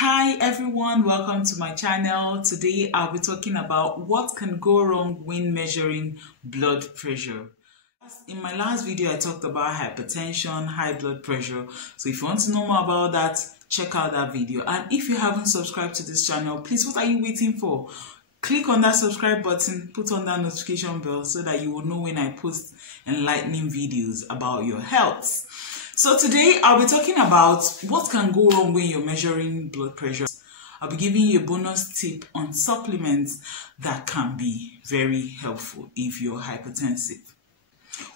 Hi everyone, welcome to my channel. Today I'll be talking about what can go wrong when measuring blood pressure. In my last video I talked about hypertension, high blood pressure. So if you want to know more about that, check out that video. And if you haven't subscribed to this channel, please, what are you waiting for? Click on that subscribe button, put on that notification bell so that you will know when I post enlightening videos about your health. So today I'll be talking about what can go wrong when you're measuring blood pressure. I'll be giving you a bonus tip on supplements that can be very helpful if you're hypertensive.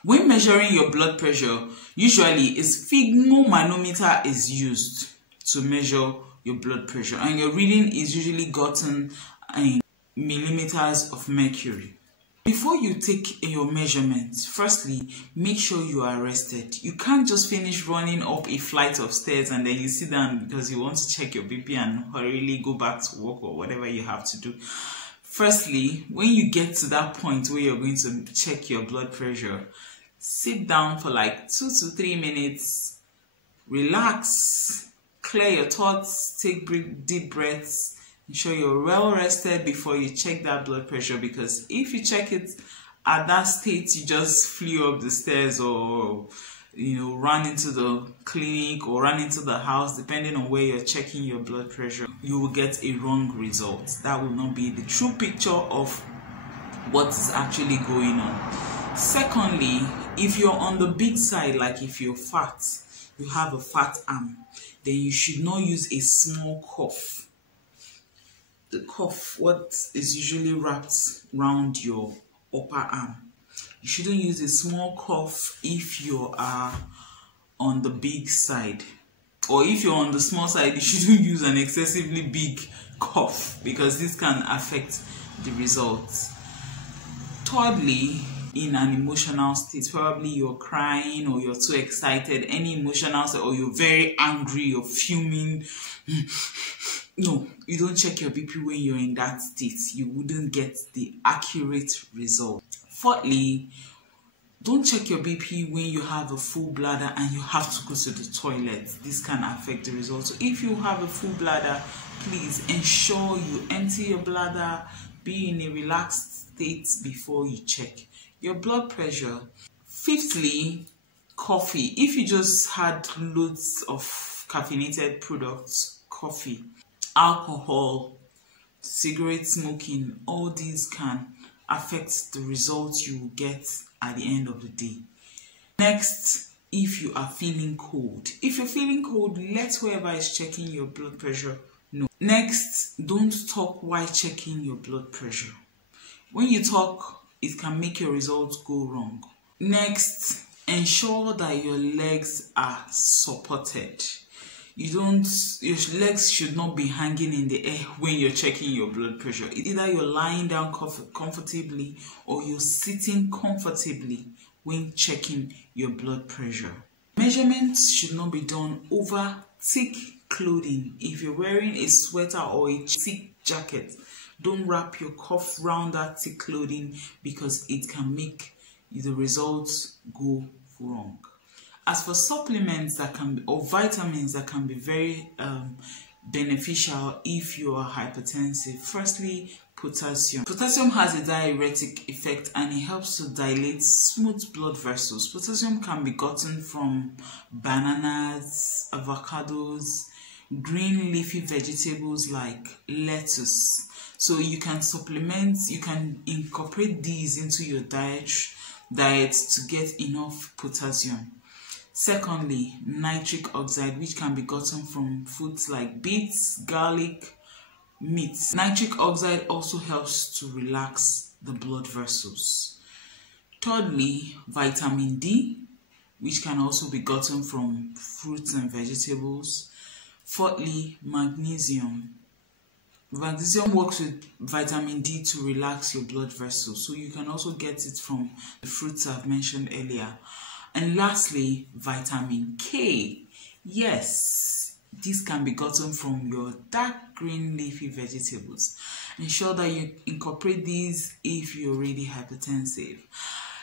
When measuring your blood pressure, usually a sphygmo manometer is used to measure your blood pressure, and your reading is usually gotten in millimeters of mercury. Before you take your measurements, firstly, make sure you are rested. You can't just finish running up a flight of stairs and then you sit down because you want to check your BP and hurriedly go back to work or whatever you have to do. Firstly, when you get to that point where you're going to check your blood pressure, sit down for like 2 to 3 minutes, relax, clear your thoughts, take deep breaths. Ensure you're well rested before you check that blood pressure, because if you check it at that state you just flew up the stairs or run into the clinic or run into the house, depending on where you're checking your blood pressure, you will get a wrong result. That will not be the true picture of what is actually going on. Secondly, if you're on the big side, like if you're fat, you have a fat arm, then you should not use a small cuff. The cuff, what is usually wrapped around your upper arm. You shouldn't use a small cuff if you are on the big side. Or if you're on the small side, you shouldn't use an excessively big cuff, because this can affect the results. Thirdly, in an emotional state, probably you're crying or you're too excited, any emotional state, or you're very angry, you're fuming. No, you don't check your BP when you're in that state. You wouldn't get the accurate result. Fourthly, don't check your BP when you have a full bladder and you have to go to the toilet. This can affect the result. So if you have a full bladder, please ensure you empty your bladder, be in a relaxed state before you check your blood pressure. Fifthly, coffee. If you just had loads of caffeinated products, coffee, alcohol, cigarette smoking, all these can affect the results you will get at the end of the day. Next, if you are feeling cold. If you're feeling cold, let whoever is checking your blood pressure know. Next, don't talk while checking your blood pressure. When you talk, it can make your results go wrong. Next, ensure that your legs are supported. Your legs should not be hanging in the air when you're checking your blood pressure. Either you're lying down comfortably or you're sitting comfortably when checking your blood pressure. Measurements should not be done over thick clothing. If you're wearing a sweater or a thick jacket, don't wrap your cuff around that thick clothing, because it can make the results go wrong. As for supplements that can be, or vitamins that can be very beneficial if you are hypertensive, firstly, potassium. Potassium has a diuretic effect and it helps to dilate smooth blood vessels. Potassium can be gotten from bananas, avocados, green leafy vegetables like lettuce. So you can supplement, you can incorporate these into your diet to get enough potassium. Secondly, nitric oxide, which can be gotten from foods like beets, garlic, meat. Nitric oxide also helps to relax the blood vessels. Thirdly, vitamin D, which can also be gotten from fruits and vegetables. Fourthly, magnesium. Magnesium works with vitamin D to relax your blood vessels, so you can also get it from the fruits I've mentioned earlier. And lastly, vitamin K. Yes, this can be gotten from your dark green leafy vegetables. Ensure that you incorporate these if you're already hypertensive.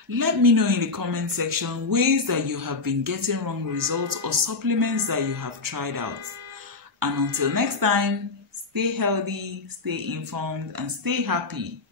Let me know in the comment section ways that you have been getting wrong results or supplements that you have tried out. And until next time, stay healthy, stay informed, and stay happy.